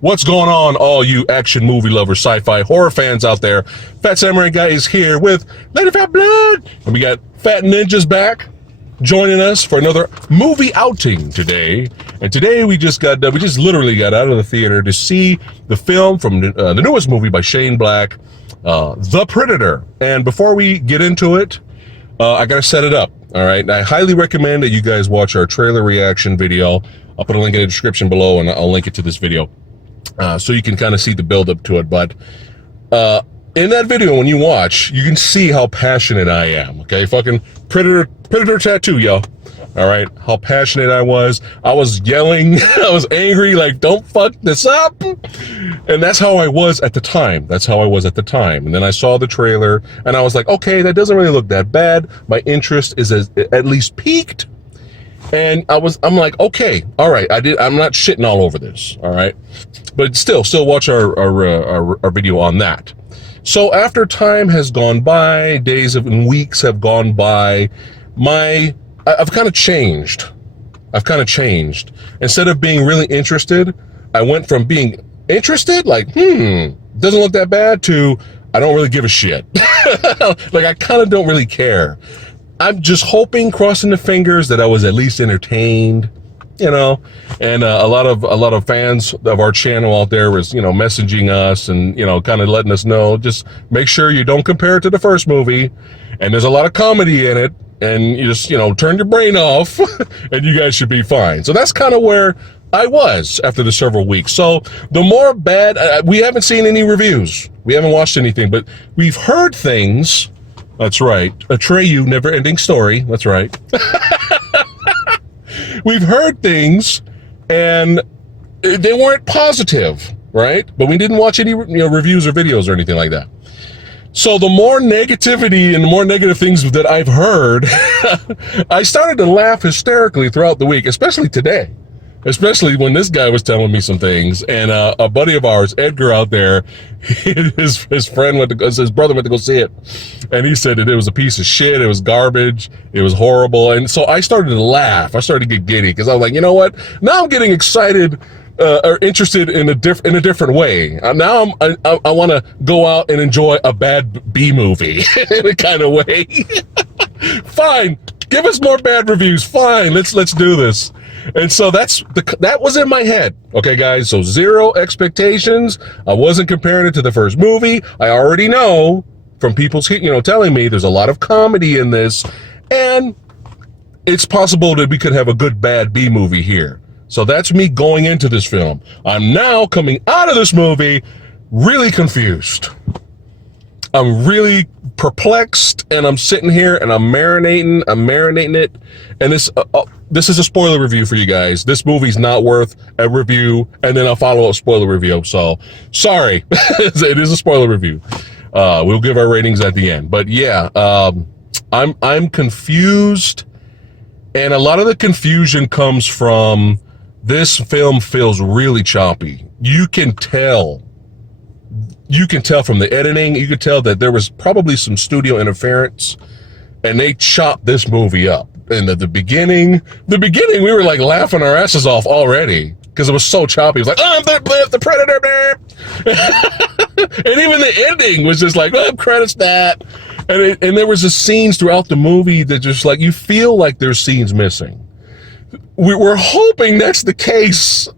What's going on, all you action movie lovers, sci-fi horror fans out there? Phat Samurai Guy is here with Lady Phat Blood, and we got Phat Ninjas back joining us for another movie outing today. And today we just literally got out of the theater to see the film from the newest movie by Shane Black, The Predator. And before we get into it, I gotta set it up. All right, and I highly recommend that you guys watch our trailer reaction video. I'll put a link in the description below, and I'll link it to this video. So you can kind of see the build up to it. But in that video, when you watch, you can see how passionate I am. Okay, fucking Predator tattoo, y'all. All right, how passionate I was. I was yelling. I was angry, like, don't fuck this up. And that's how I was at the time. And then I saw the trailer, and I was like, okay, that doesn't really look that bad. My interest is at least peaked. And I'm like, okay, all right, I'm not shitting all over this, all right? But still watch our video on that. So after time has gone by, days and weeks have gone by, I've kind of changed. Instead of being really interested, I went from being interested, like, doesn't look that bad, to I don't really give a shit. Like, I kind of don't really care. I'm just hoping, crossing the fingers, that I was at least entertained, you know. And a lot of fans of our channel out there was, you know, messaging us and, you know, kind of letting us know, just make sure you don't compare it to the first movie. And there's a lot of comedy in it, and you just, you know, turn your brain off, and you guys should be fine. So that's kind of where I was after the several weeks. So the more bad, we haven't seen any reviews, we haven't watched anything, but we've heard things. That's right. Atreyu, never-ending story. That's right. We've heard things, and they weren't positive, right? But we didn't watch any, you know, reviews or videos or anything like that. So the more negativity and the more negative things that I've heard, I started to laugh hysterically throughout the week, especially today. Especially when this guy was telling me some things, and a buddy of ours, Edgar, out there, his brother went to go see it, and he said that it was a piece of shit, it was garbage, it was horrible. And so I started to laugh. I started to get giddy, because I was like, you know what? Now I'm getting excited or interested in a different way. Now I want to go out and enjoy a bad B movie in a kind of way. Fine, give us more bad reviews. Fine, let's do this. And so that was in my head. Okay, guys, so zero expectations. I wasn't comparing it to the first movie. I already know from people, you know, telling me there's a lot of comedy in this, and it's possible that we could have a good bad B movie here. So that's me going into this film. I'm now coming out of this movie really confused. I'm really perplexed, and I'm sitting here and I'm marinating it. And this is a spoiler review for you guys. This movie's not worth a review, and then I'll follow a spoiler review. So sorry, it is a spoiler review. We'll give our ratings at the end. But yeah, I'm confused, and a lot of the confusion comes from this film feels really choppy. You can tell from the editing, you could tell that there was probably some studio interference, and they chopped this movie up. And the beginning, we were like laughing our asses off already, because it was so choppy. It was like, oh, the Predator, and even the ending was just like, oh, credits that. And there was just scenes throughout the movie that just, like, you feel like there's scenes missing. We're hoping that's the case.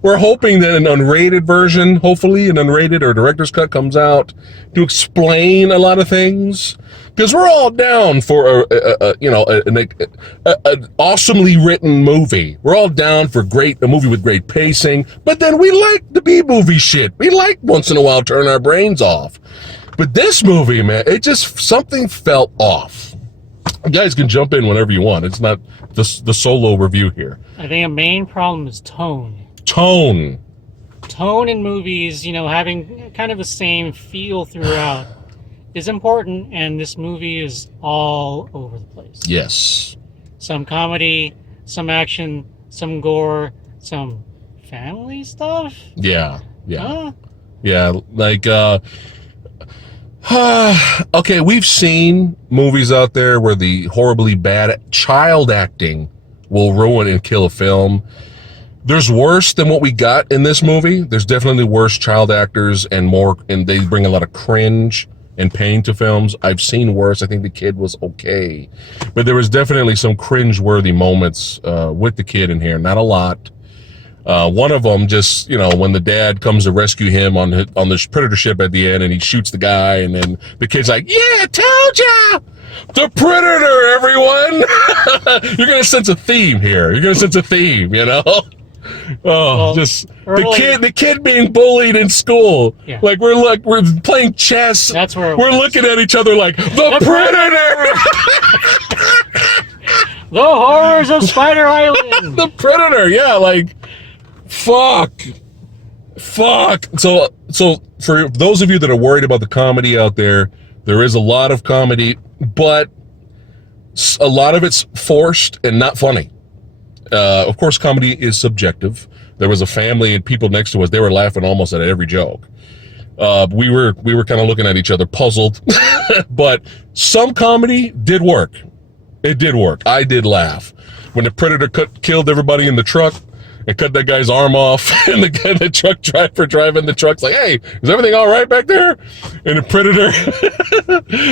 We're hoping that an unrated version, hopefully an unrated or director's cut, comes out to explain a lot of things. Because we're all down for an awesomely written movie. We're all down for a movie with great pacing. But then we like the B-movie shit. We like once in a while turn our brains off. But this movie, man, something felt off. You guys can jump in whenever you want. It's not the solo review here. I think a main problem is tone. Tone in movies, you know, having kind of the same feel throughout is important, and this movie is all over the place. Yes. Some comedy, some action, some gore, some family stuff. Yeah. Huh? Yeah, like, okay, we've seen movies out there where the horribly bad child acting will ruin and kill a film. There's worse than what we got in this movie. There's definitely worse child actors and they bring a lot of cringe and pain to films. I've seen worse. I think the kid was okay, but there was definitely some cringe-worthy moments with the kid in here. Not a lot. One of them, just, when the dad comes to rescue him on this predator ship at the end, and he shoots the guy, and then the kid's like, "Yeah, told ya, the predator, everyone." You're gonna sense a theme here. Oh, just the kid being bullied in school. Yeah. Like we're playing chess. That's where we're looking at each other like the predator. The horrors of Spider Island. The predator. Yeah, like fuck. So for those of you that are worried about the comedy out there is a lot of comedy, but a lot of it's forced and not funny. Of course, comedy is subjective. There was a family and people next to us. They were laughing almost at every joke. We were kind of looking at each other, puzzled. But some comedy did work. It did work. I did laugh when the predator killed everybody in the truck and cut that guy's arm off, and the truck driver driving the truck's like, "Hey, is everything all right back there?" And the predator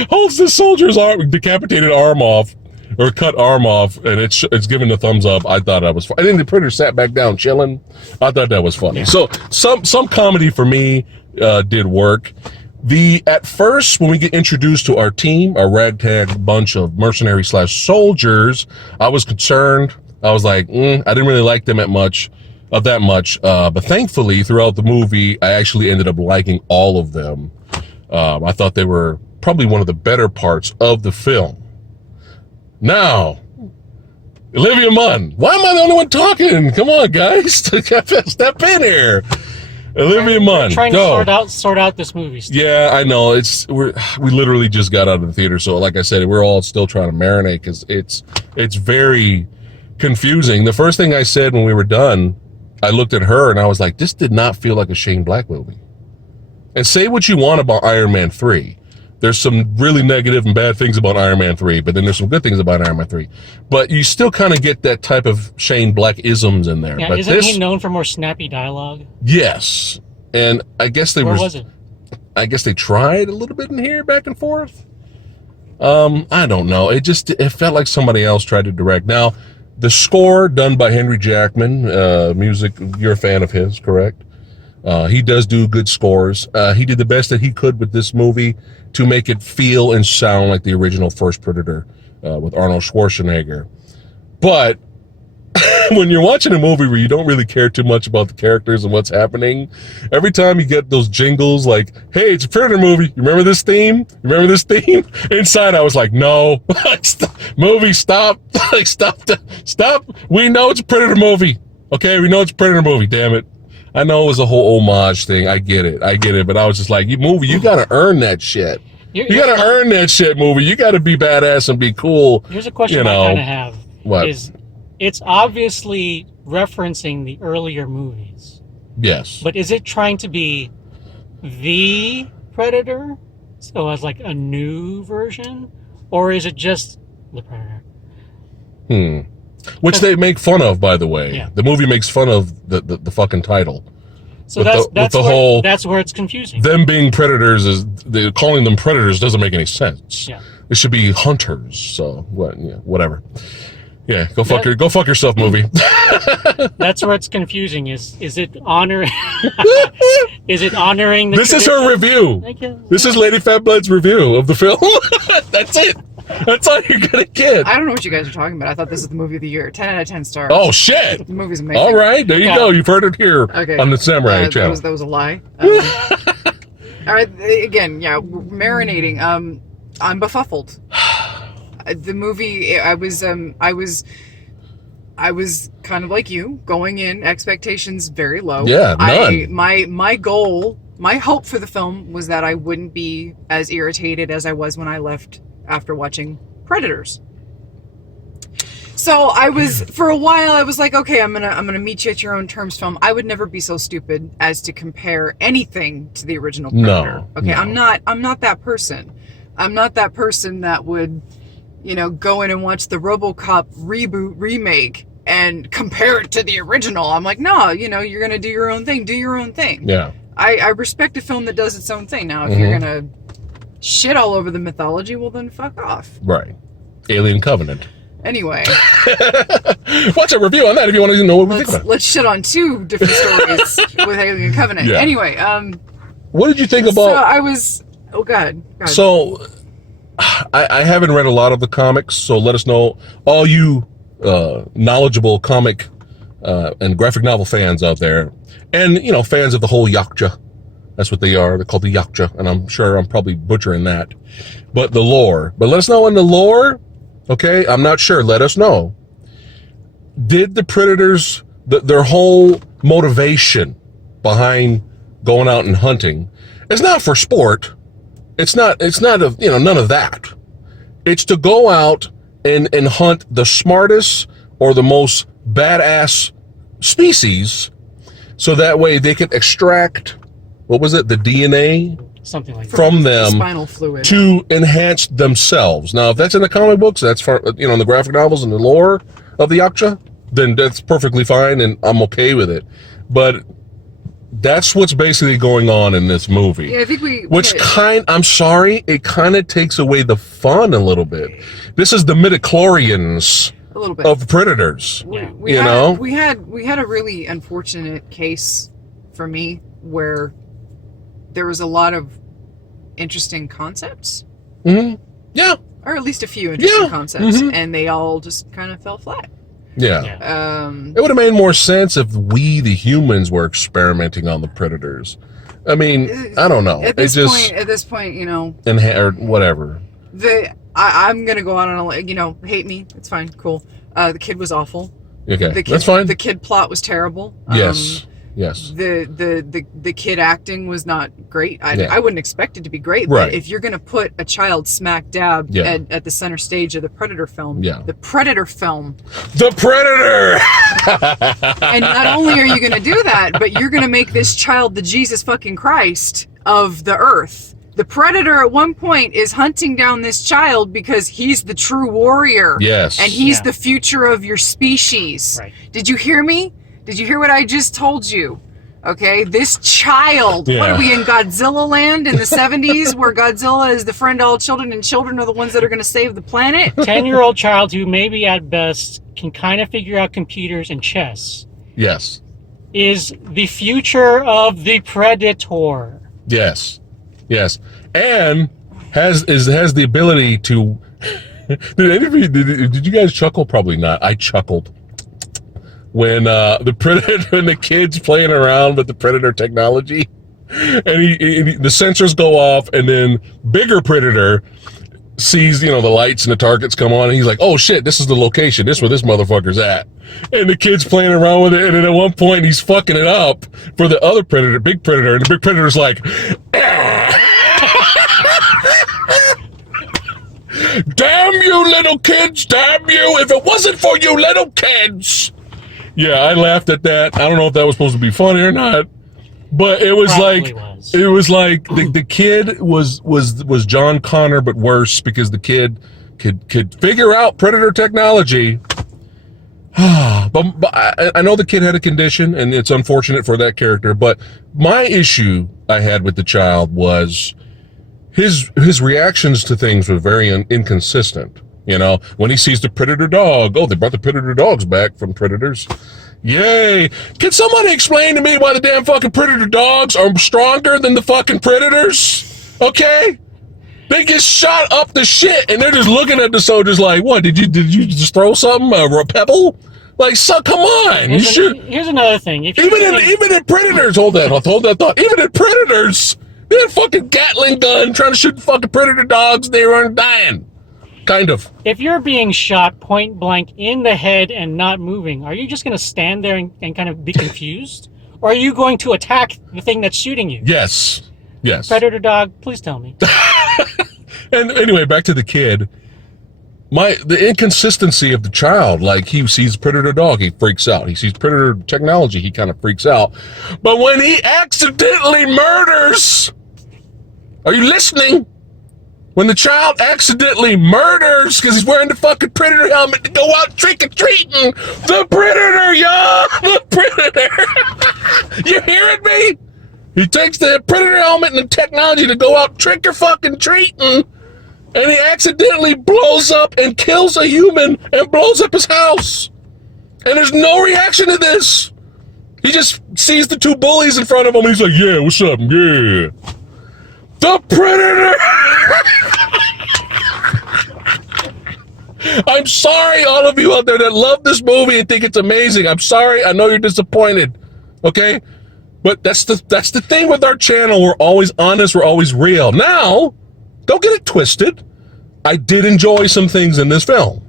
holds the soldier's decapitated arm off. Or cut arm off, and it's giving the thumbs up. I thought that was funny. I think the predator sat back down chilling. I thought that was funny. Yeah. So some comedy for me did work. At first, when we get introduced to our team, our ragtag bunch of mercenary / soldiers, I was concerned. I was like, I didn't really like them that much. But thankfully, throughout the movie, I actually ended up liking all of them. I thought they were probably one of the better parts of the film. Now, Olivia Munn. Why am I the only one talking? Come on, guys. Step in here. Olivia Munn. Trying to sort out this movie stuff. Yeah, I know. We literally just got out of the theater, so like I said, we're all still trying to marinate because it's very confusing. The first thing I said when we were done, I looked at her and I was like, this did not feel like a Shane Black movie. And say what you want about Iron Man 3. There's some really negative and bad things about Iron Man 3, but then there's some good things about Iron Man 3. But you still kind of get that type of Shane Black isms in there. Yeah, but isn't he known for more snappy dialogue? Yes. And I guess Where was it? I guess they tried a little bit in here, back and forth. I don't know. It felt like somebody else tried to direct. Now, the score done by Henry Jackman, music, you're a fan of his, correct? He does do good scores. He did the best that he could with this movie to make it feel and sound like the original first Predator with Arnold Schwarzenegger. But when you're watching a movie where you don't really care too much about the characters and what's happening, every time you get those jingles like, "Hey, it's a Predator movie. You remember this theme? Inside, I was like, no. Movie, stop. Stop. We know it's a Predator movie. Okay, we know it's a Predator movie, damn it. I know it was a whole homage thing. I get it. But I was just like, you gotta earn that shit. You gotta earn that shit, movie. You gotta be badass and be cool. Here's a question I kind of have. What? It's obviously referencing the earlier movies. Yes. But is it trying to be the Predator? So as like a new version? Or is it just the Predator? Which they make fun of, by the way. Yeah. The movie makes fun of the fucking title. So that's where it's confusing. Them being predators calling them predators doesn't make any sense. Yeah. It should be hunters. So whatever. Yeah, go fuck yourself, movie. That's where it's confusing. Is it honoring? Is it honoring the? This is her review. This is Lady Fat Blood's review of the film. That's it. That's all you're gonna get. I don't know what you guys are talking about. I thought this is the movie of the year. 10 out of 10 stars. Oh shit! The movie's amazing. All right, there you go. You've heard it here on the Samurai Channel. That was a lie. All right, again, marinating. I'm befuddled. The movie, I was kind of like you, going in expectations very low. Yeah, none. My goal, my hope for the film was that I wouldn't be as irritated as I was when I left after watching Predators. So I was, for a while, I was like, okay, I'm gonna meet you at your own terms, film. I would never be so stupid as to compare anything to the original Predator. No, okay, no. I'm not that person. I'm not that person that would, go in and watch the RoboCop reboot remake and compare it to the original. I'm like, no, you know, you're gonna do your own thing. Do your own thing. Yeah. I respect a film that does its own thing. Now, if you're gonna shit all over the mythology, well then fuck off. Right. Alien Covenant. Anyway, watch a review on that if you want to know what we think about it. Let's shit on 2 different stories with Alien Covenant. Yeah. Anyway, what did you think about? So I was. Oh God. So I haven't read a lot of the comics, so let us know, all you knowledgeable comic and graphic novel fans out there, and you know, fans of the whole Yakuza. That's what they are. They're called the Yakuza, and I'm sure I'm probably butchering that. But the lore. But let us know in the lore. Okay, I'm not sure. Let us know. Did the Predators, their whole motivation behind going out and hunting, it's not for sport. It's not none of that. It's to go out and hunt the smartest or the most badass species, so that way they can extract, what was it, the DNA? Something like that. From them spinal fluid to enhance themselves. Now, if that's in the comic books, that's for, in the graphic novels and the lore of the Yakuza, then that's perfectly fine, and I'm okay with it. But that's what's basically going on in this movie. Yeah, I think I'm sorry, it kind of takes away the fun a little bit. This is the midichlorians a little bit of Predators. Yeah. we had a really unfortunate case for me where there was a lot of interesting concepts. Mm-hmm. Yeah. Or at least a few interesting concepts, Mm-hmm. and they all just kind of fell flat. Yeah. It would have made more sense if we, the humans, were experimenting on the Predators. I mean, I don't know. At this point, you know, or whatever. I'm gonna go out on a, hate me. It's fine, cool. The kid was awful. Okay, that's fine. The kid plot was terrible. Yes. The kid acting was not great. Yeah. I wouldn't expect it to be great, Right. but if you're going to put a child smack dab at the center stage of the Predator film, the Predator film. The Predator! And not only are you going to do that, but you're going to make this child the Jesus fucking Christ of the earth. The Predator at one point is hunting down this child because he's the true warrior. Yes. And he's the future of your species. Right. Did you hear me? Did you hear what I just told you? Okay, this child. Yeah. What are we in Godzilla land in the 70s where Godzilla is the friend of all children and children are the ones that are going to save the planet? 10-year-old child who maybe at best can kind of figure out computers and chess. Yes. Is the future of the Predator. Yes. Yes. And has the ability to did you guys chuckle? Probably not. I chuckled when the Predator and the kids playing around with the Predator technology, and the sensors go off, and then bigger Predator sees the lights and the targets come on, and he's like, oh shit, this is the location, this is where this motherfucker's at, and the kid's playing around with it, and then at one point he's fucking it up for the other Predator, big Predator, and the big Predator's like, damn you little kids, damn you, if it wasn't for you little kids. Yeah, I laughed at that. I don't know if that was supposed to be funny or not, but it was it was like the kid was John Connor, but worse, because the kid could figure out Predator technology. but I know the kid had a condition, and it's unfortunate for that character. But my issue I had with the child was his reactions to things were very inconsistent. When he sees the Predator dog, they brought the Predator dogs back from Predators. Yay! Can somebody explain to me why the damn fucking Predator dogs are stronger than the fucking Predators? Okay? They get shot up the shit, and they're just looking at the soldiers like, what, did you just throw something, a pebble? Like, so come on. Here's another thing. Even in Predators, hold that thought. Even in Predators, they had a fucking Gatling gun trying to shoot the fucking Predator dogs, and they weren't dying. Kind of. If you're being shot point blank in the head and not moving, are you just going to stand there and kind of be confused? Or are you going to attack the thing that's shooting you? Yes. Predator dog, please tell me. And anyway, back to the kid. The inconsistency of the child, like he sees Predator dog, he freaks out. He sees Predator technology, he kind of freaks out. But when he accidentally murders, are you listening? when the child accidentally murders because he's wearing the fucking Predator helmet to go out trick-or-treating. The Predator, y'all! The Predator! You hearing me? He takes the Predator helmet and the technology to go out trick-or-fucking-treating, and he accidentally blows up and kills a human and blows up his house. And there's no reaction to this. He just sees the two bullies in front of him and he's like, yeah, what's up? Yeah. The Predator! I'm sorry, all of you out there that love this movie and think it's amazing. I'm sorry. I know you're disappointed. Okay? But that's the thing with our channel. We're always honest. We're always real. Now, don't get it twisted. I did enjoy some things in this film.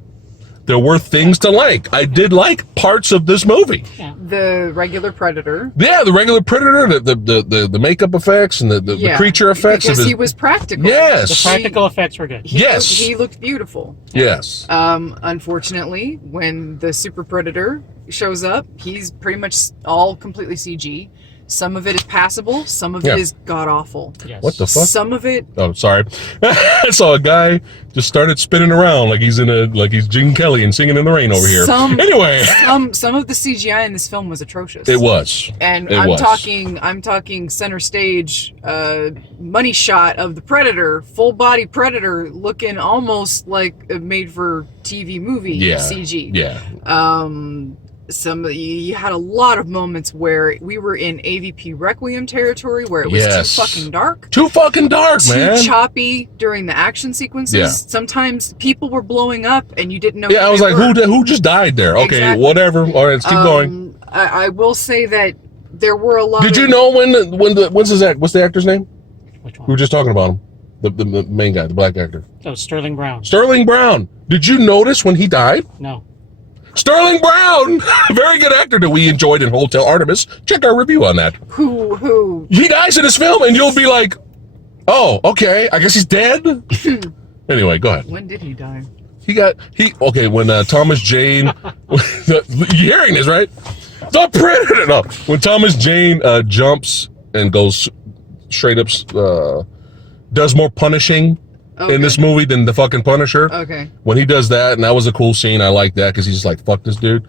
There were things to like. I did like parts of this movie. Yeah. The regular Predator. Yeah, the regular Predator, the makeup effects and the creature effects. Because he was practical. Yes. The practical effects were good. Yes. He looked beautiful. Yes. Unfortunately, when the Super Predator shows up, he's pretty much all completely CG. Some of it is passable. Some of it is god-awful. Yes. What the fuck? Some of it... Oh, sorry. I saw a guy just started spinning around like he's Gene Kelly and Singing in the Rain over here. Anyway. Some of the CGI in this film was atrocious. It was. And I'm talking center stage money shot of the Predator, full body Predator looking almost like a made for TV movie CG. Yeah. You had a lot of moments where we were in AVP Requiem territory where it was too fucking dark. Too fucking dark, man. Too choppy during the action sequences. Yeah. Sometimes people were blowing up and you didn't know. Yeah, I was like, who just died there? Okay, Exactly. Whatever. All right, let's keep going. I will say that there were a lot. Did you know what's the actor's name? Which one? We were just talking about him. The main guy, the black actor. Oh, Sterling Brown. Sterling Brown. Did you notice when he died? No. Sterling Brown, very good actor that we enjoyed in Hotel Artemis. Check our review on that. Who? He dies in this film, and you'll be like, "Oh, okay, I guess he's dead." Anyway, go ahead. When did he die? When Thomas Jane, you're hearing this, right? The Predator. No, when Thomas Jane jumps and goes straight up, does more punishing. Okay. In this movie than the fucking Punisher. Okay. When he does that, and that was a cool scene. I like that because he's just like, fuck this dude.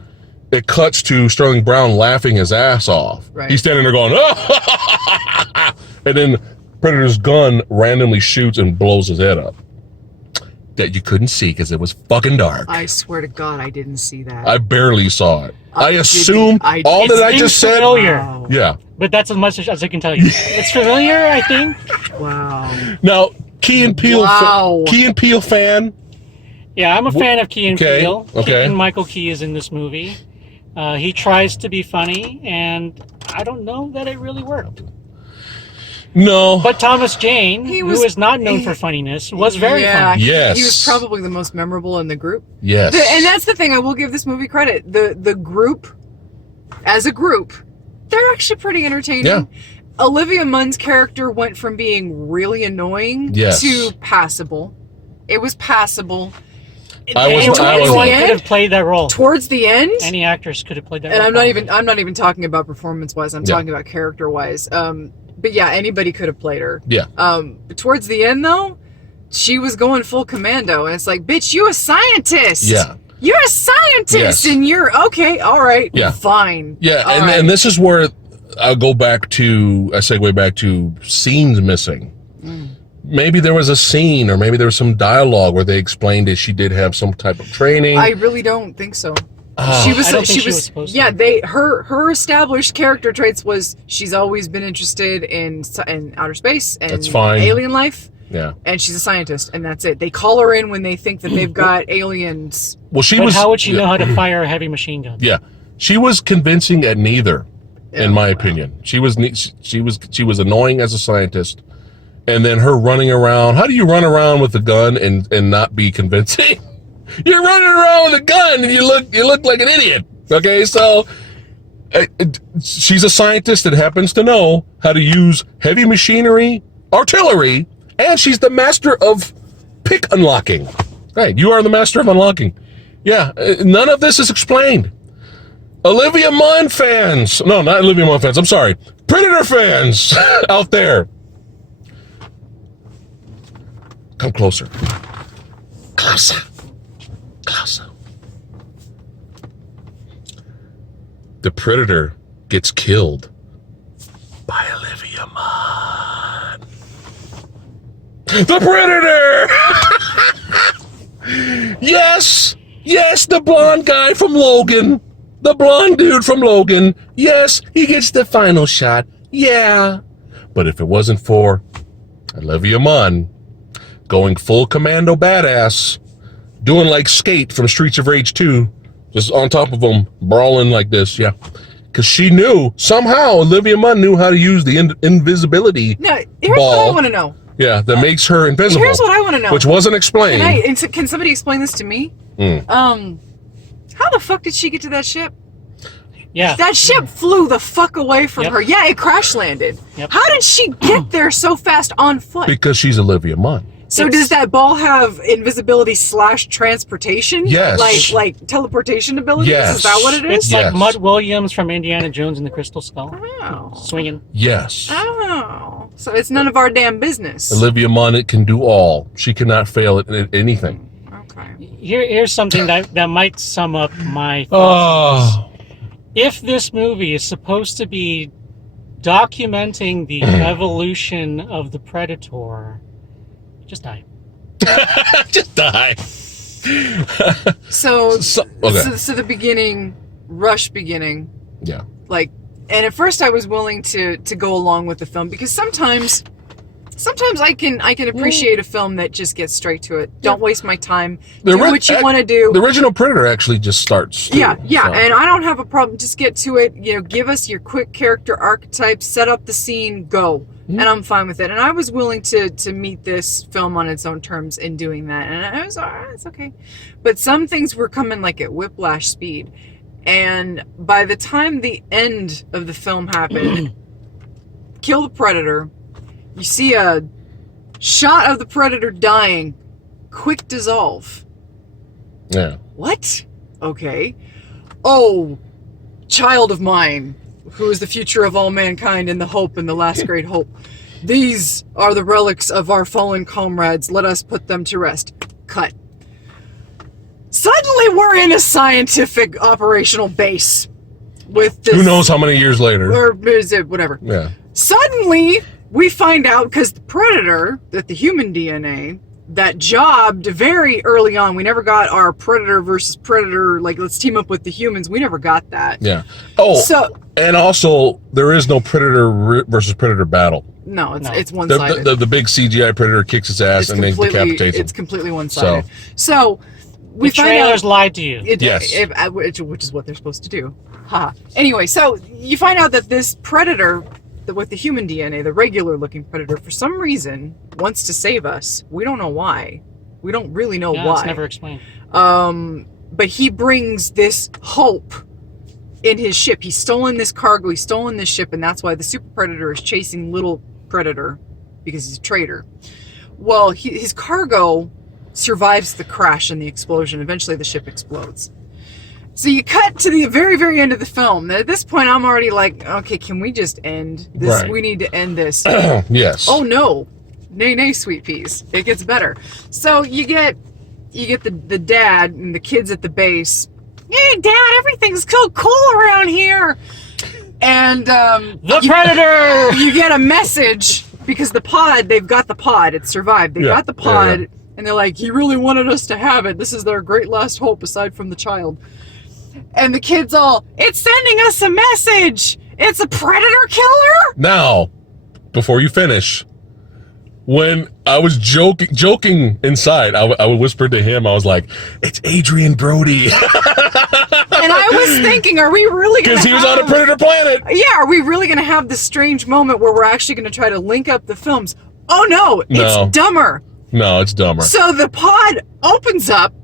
It cuts to Sterling Brown laughing his ass off. Right. He's standing there going, oh! And then Predator's gun randomly shoots and blows his head up. That you couldn't see because it was fucking dark. I swear to God, I didn't see that. I barely saw it. I assume I all that I just said. Familiar. Wow. Yeah. But that's as much as I can tell you. It's familiar, I think. Wow. Now, Key and Peele fan. Yeah, I'm a fan of Key and Peele. Okay. Keegan-Michael Key is in this movie. He tries to be funny, and I don't know that it really worked. No. But Thomas Jane, who is not known for funniness, was very funny. Yes. He was probably the most memorable in the group. Yes. And that's the thing, I will give this movie credit. The group, as a group, they're actually pretty entertaining. Yeah. Olivia Munn's character went from being really annoying to passable. It was passable. Anyone could have played that role. Towards the end, any actress could have played that role. And I'm not even talking about performance-wise. I'm talking about character-wise. But yeah, anybody could have played her. Yeah. But towards the end, though, she was going full commando, and it's like, bitch, you a scientist. Yeah. You're a scientist, and you're okay. All right. Fine. Yeah, and this is where I segue back to scenes missing. Maybe there was a scene, or maybe there was some dialogue where they explained that she did have some type of training. I really don't think so. She was supposed to. Her established character traits was she's always been interested in outer space and that's fine. Alien life. Yeah. And she's a scientist, and that's it. They call her in when they think that they've got aliens. Well, how would she know how to fire a heavy machine gun? Yeah. She was convincing at neither, in my opinion. She was annoying as a scientist. And then her running around. How do you run around with a gun and not be convincing? You're running around with a gun and you look like an idiot. Okay, so she's a scientist that happens to know how to use heavy machinery, artillery, and she's the master of pick unlocking. Right, you are the master of unlocking. Yeah, none of this is explained. Olivia Munn fans. No, not Olivia Munn fans. I'm sorry. Predator fans out there. Come closer. Closer. The Predator gets killed by Olivia Munn. The Predator! Yes, the blonde guy from Logan. The blonde dude from Logan. Yes, he gets the final shot. Yeah. But if it wasn't for Olivia Munn going full commando badass, doing like Skate from Streets of Rage 2, just on top of him, brawling like this, yeah. Because she knew, somehow, Olivia Munn knew how to use the invisibility No, here's ball. what I want to know. Yeah, that makes her invisible. Here's what I want to know. Which wasn't explained. Can somebody explain this to me? How the fuck did she get to that ship? Yeah. That ship flew the fuck away from Yep. her. Yeah, it crash landed. Yep. How did she get there so fast on foot? Because she's Olivia Munn. So does that ball have invisibility / transportation? Yes. Like teleportation abilities? Yes. Is that what it is? It's like Mutt Williams from Indiana Jones and the Crystal Skull. Oh. Swinging. Yes. Oh. So it's none of our damn business. Olivia Munn, it can do all. She cannot fail at anything. Okay. Here's something that might sum up my thoughts. Oh. If this movie is supposed to be documenting the evolution of the Predator, just die. Just die. So okay. so the beginning, rush beginning, Yeah. like, and at first I was willing to go along with the film because sometimes I can appreciate a film that just gets straight to it. Don't waste my time. Do what you want to do. The original Predator actually just starts. Too, Yeah, so. and I don't have a problem. Just get to it. Give us your quick character archetype, set up the scene, go, and I'm fine with it. And I was willing to meet this film on its own terms in doing that, and I was it's okay. But some things were coming like at whiplash speed, and by the time the end of the film happened, kill the Predator. You see a shot of the Predator dying, quick dissolve. Yeah. What? Okay. Oh, child of mine, who is the future of all mankind and the hope and the last great hope. These are the relics of our fallen comrades. Let us put them to rest. Cut. Suddenly we're in a scientific operational base with this. Who knows how many years later? Or is it whatever? Yeah. Suddenly, we find out, because the Predator, that the human DNA, that jobbed very early on. We never got our Predator versus Predator, like, let's team up with the humans. We never got that. Yeah. Oh, so, and also, there is no Predator versus Predator battle. No, it's one-sided. The big CGI Predator kicks its ass and then decapitates him. It's completely one-sided. So we the find trailers out, lied to you. Yes. Which is what they're supposed to do. Ha. Anyway, so you find out that this Predator, with the human DNA, the regular-looking Predator, for some reason wants to save us. We don't know why. We don't really know why. It's never explained. But he brings this hope in his ship. He's stolen this cargo. He's stolen this ship, and that's why the Super Predator is chasing Little Predator, because he's a traitor. Well, his cargo survives the crash and the explosion. Eventually, the ship explodes. So you cut to the very, very end of the film. At this point, I'm already like, okay, can we just end this? Right. We need to end this. Yes. Oh no, nay, sweet peas. It gets better. So you get the dad and the kids at the base. Hey, Dad, everything's so cool around here. And the Predator. You get a message because they've got the pod. It survived. They got the pod, and they're like, he really wanted us to have it. This is their great last hope, aside from the child. And the kids all, it's sending us a message. It's a Predator killer. Now, before you finish, when I was joking inside, I would whisper to him, I was like, it's Adrian Brody. And I was thinking, are we really going to Because he was on a Predator planet. Yeah, are we really going to have this strange moment where we're actually going to try to link up the films? Oh no, it's dumber. No, it's dumber. So the pod opens up,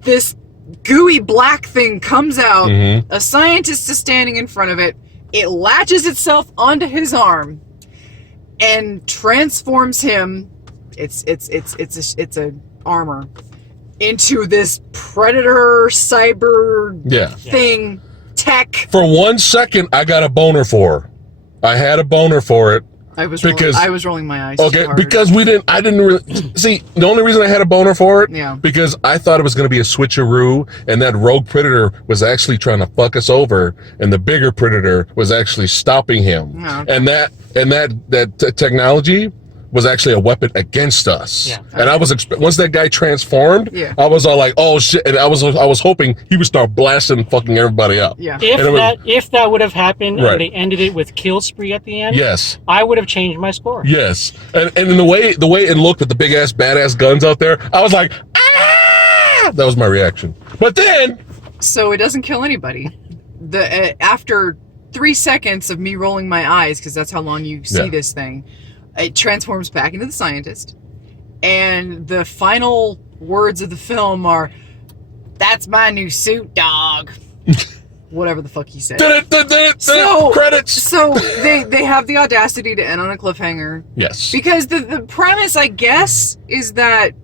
this gooey black thing comes out, a scientist is standing in front of it, it latches itself onto his arm and transforms him, it's a armor, into this Predator cyber thing, tech. For 1 second, I got a boner for her. I had a boner for it. I was Because- rolling my eyes. too Okay, hard. because I didn't really see. The only reason I had a boner for it, Yeah. because I thought it was going to be a switcheroo, and that rogue predator was actually trying to fuck us over, and the bigger predator was actually stopping him, Oh. and that technology was actually a weapon against us. Yeah. And I was once that guy transformed, Yeah. I was all like, oh shit, and I was hoping he would start blasting fucking everybody up. Yeah. If that would have happened Right. and they ended it with kill spree at the end, Yes. I would have changed my score. Yes, and in the way it looked with the big ass badass guns out there, I was like, ah! That was my reaction. But then, So it doesn't kill anybody. After 3 seconds of me rolling my eyes, because that's how long you see Yeah. this thing, it transforms back into the scientist. And the final words of the film are, "That's my new suit, dog." Whatever the fuck he said. So- credits. So they have the audacity to end on a cliffhanger. Yes. Because the premise, I guess, is that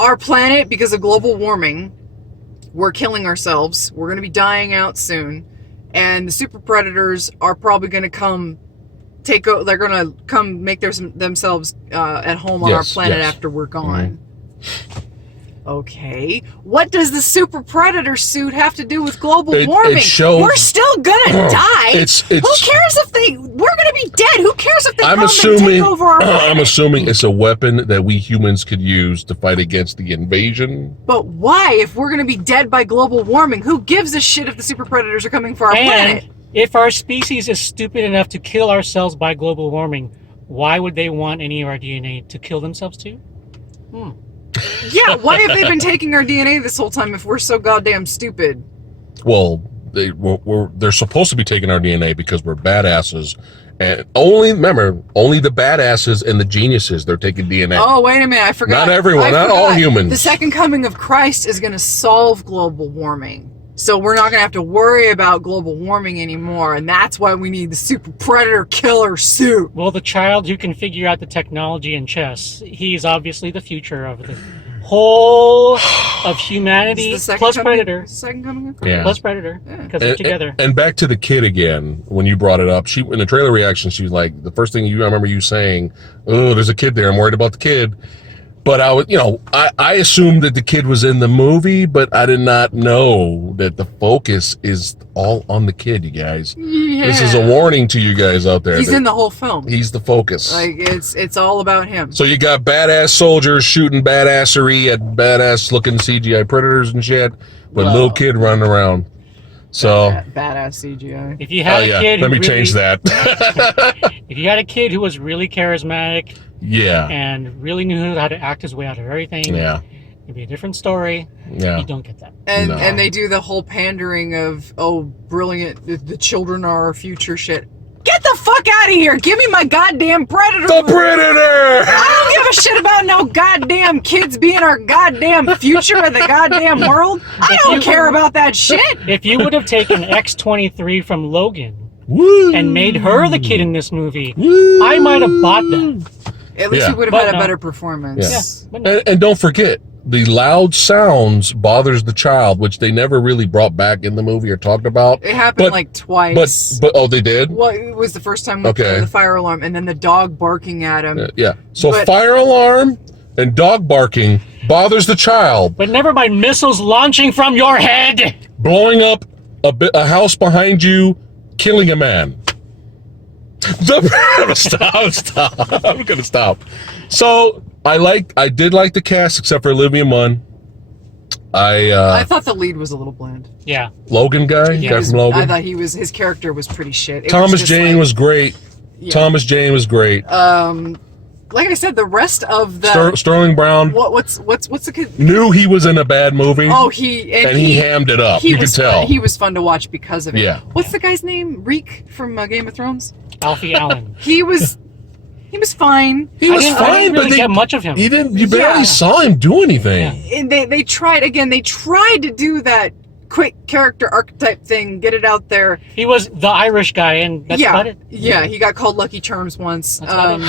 our planet, because of global warming, we're killing ourselves. We're going to be dying out soon. And the super predators are probably going to come they're going to come make themselves at home on our Yes, planet yes. after we're gone. Okay. What does the super predator suit have to do with global It warming? shows- We're still gonna die. It's- Who cares if we're gonna be dead? Who cares if they I'm come and assuming. take over our planet? I'm assuming it's a weapon that we humans could use to fight against the invasion. But why? If we're gonna be dead by global warming, who gives a shit if the super predators are coming for our planet? And if our species is stupid enough to kill ourselves by global warming, why would they want any of our DNA to kill themselves too? Yeah, why have they been taking our DNA this whole time if we're so goddamn stupid? Well, they're supposed to be taking our DNA because we're badasses, and remember, only the badasses and the geniuses they're taking DNA. Oh, wait a minute, I forgot. Not everyone, I not all forgot. humans. The second coming of Christ is going to solve global warming. So we're not going to have to worry about global warming anymore, and that's why we need the super predator killer suit. Well, the child who can figure out the technology in chess, he's obviously the future of the whole of humanity, Is the plus second coming, Predator. second coming of Christ? Yeah. Plus Predator, because they're together. And back to the kid again. When you brought it up, she in the trailer reaction, she's like, the first thing I remember you saying, "Oh, there's a kid there. I'm worried about the kid." But I was, I assumed that the kid was in the movie, but I did not know that the focus is all on the kid. You guys, Yeah. this is a warning to you guys out there. He's that in the whole film. He's the focus. Like it's all about him. So you got badass soldiers shooting badassery at badass looking CGI predators and shit, but Well, little kid running around. So. Badass CGI. If you had a kid, Let who me really, change that. If you had a kid who was really charismatic Yeah. and really knew how to act his way out of everything, Yeah. it'd be a different story. Yeah. You don't get that. And No. and they do the whole pandering of, oh, brilliant, the children are our future shit. Get the fuck out of here! Give me my goddamn predator! The Predator! I don't give a shit about no goddamn kids being our goddamn future of the goddamn world. I don't care about that shit. If you would have taken X-23 from Logan Woo! and made her the kid in this movie, Woo! I might have bought that. At least Yeah. he would have But had a no. better performance. Yeah. But no. And don't forget, the loud sounds bothers the child, which they never really brought back in the movie or talked about. It happened But- like twice. But oh, they did? Well, it was the first time with Okay. the fire alarm, and then the dog barking at him. Yeah. So But- fire alarm and dog barking bothers the child. But never mind missiles launching from your head. Blowing up a house behind you, killing a man. Stop. I'm gonna stop. So I did like the cast except for Olivia Munn. I thought the lead was a little bland. Yeah. Logan guy, Yeah. guy from Logan. I thought his character was pretty shit. It Thomas just Jane like- was great. yeah. Thomas Jane was great. Like I said, the rest of the Sterling Brown what's the kid? knew he was in a bad movie, Oh, he hammed it up. You could was tell. he was fun to watch because of it. Yeah. What's the guy's name? Reek from Game of Thrones. Alfie Allen. He was fine. He was I didn't fine, really but get much of him. you barely Yeah. saw him do anything. And they tried to do that quick character archetype thing, get it out there. He was the Irish guy, and that's yeah, about it. yeah. He got called Lucky Charms once. That's about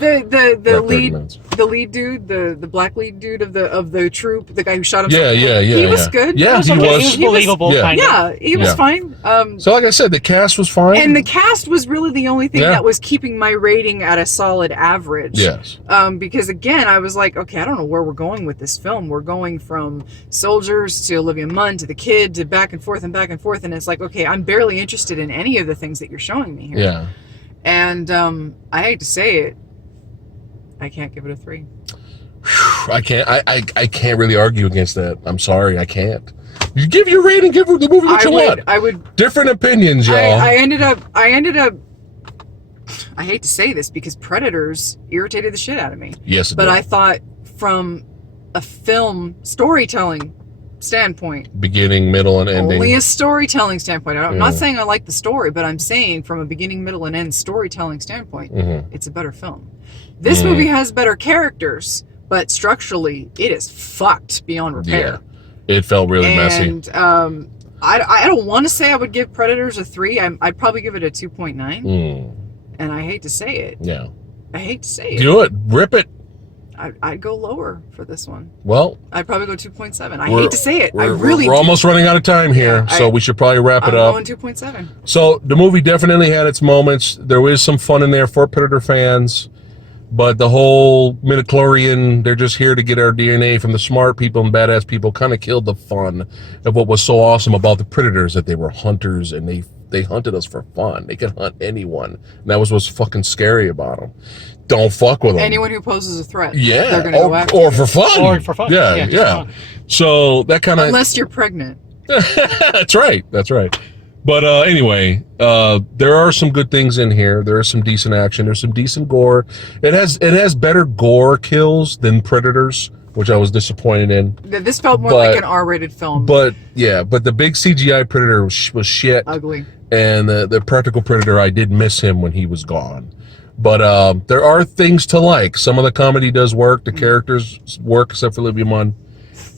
the lead dude, the black lead dude of the troop, the guy who shot himself. Yeah. He was good. Yeah, he was. Believable. Yeah. Kind of. Yeah, he was fine. So like I said, the cast was fine. And the cast was really the only thing that was keeping my rating at a solid average. Yes. Because again, I was like, okay, I don't know where we're going with this film. We're going from soldiers to Olivia Munn to the kid to back and forth, and it's like, okay, I'm barely interested in any of the things that you're showing me here. Yeah. And I hate to say it, I can't give it a 3. I can't really argue against that. I'm sorry, I can't. You give your rating, give the movie what you want. I would. Different opinions, y'all. I ended up. I hate to say this because Predators irritated the shit out of me. Yes, but I thought from a film storytelling standpoint, beginning, middle, and ending. Only a storytelling standpoint. I'm not saying I like the story, but I'm saying from a beginning, middle, and end storytelling standpoint, it's a better film. This movie has better characters, but structurally, it is fucked beyond repair. Yeah, it felt really messy. And I don't want to say I would give Predators a 3. I'd probably give it a 2.9. And I hate to say it. Yeah. I hate to say it. Do it. Rip it. I'd go lower for this one. Well, I'd probably go 2.7. I hate to say it. We're almost running out of time here, so we should probably wrap it up. I'm going 2.7. So the movie definitely had its moments. There was some fun in there for Predator fans, but the whole midichlorian, they're just here to get our DNA from the smart people and badass people, kind of killed the fun of what was so awesome about the Predators, that they were hunters and they hunted us for fun. They could hunt anyone. And that was what's fucking scary about them. Don't fuck with them. Anyone who poses a threat. Yeah. They're going to go after or for fun. Or for fun. Yeah. Fun. So that kind of... Unless you're pregnant. That's right. But anyway, there are some good things in here. There is some decent action. There's some decent gore. It has better gore kills than Predators, which I was disappointed in. This felt more like an R-rated film. But the big CGI Predator was shit. Ugly. And the practical Predator, I did miss him when he was gone. But there are things to like. Some of the comedy does work. The characters work, except for Olivia Munn.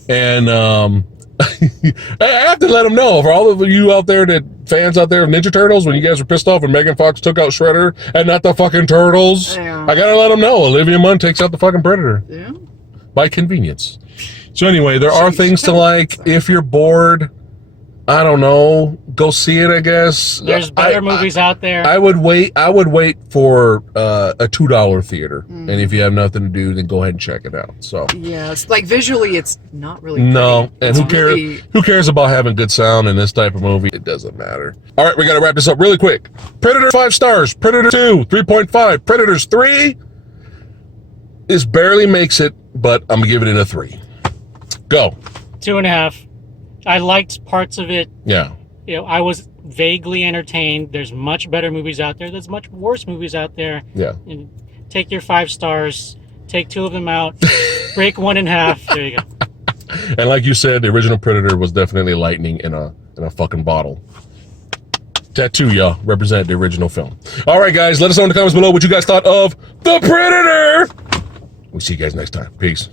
And I have to let them know, for all of you out there, fans out there of Ninja Turtles, when you guys were pissed off when Megan Fox took out Shredder and not the fucking Turtles, I gotta let them know, Olivia Munn takes out the fucking Predator. Yeah. By convenience. So anyway, there are things to like. If you're bored, I don't know, go see it, I guess. There's better movies out there. I would wait for a $2 theater. And if you have nothing to do, then go ahead and check it out. So yes, like visually it's not really pretty. No, and It's who cares about having good sound in this type of movie? It doesn't matter. All right, we got to wrap this up really quick. Predator 5 stars, Predator 2 3.5, Predators 3 is barely makes it, but I'm gonna give it a 3. Go. 2.5. I liked parts of it. Yeah. I was vaguely entertained. There's much better movies out there. There's much worse movies out there. Yeah. And take your 5 stars, take 2 of them out, break 1 in half. There you go. And like you said, the original Predator was definitely lightning in a fucking bottle. Tattoo, y'all. Represent the original film. All right, guys. Let us know in the comments below what you guys thought of The Predator. We'll see you guys next time. Peace.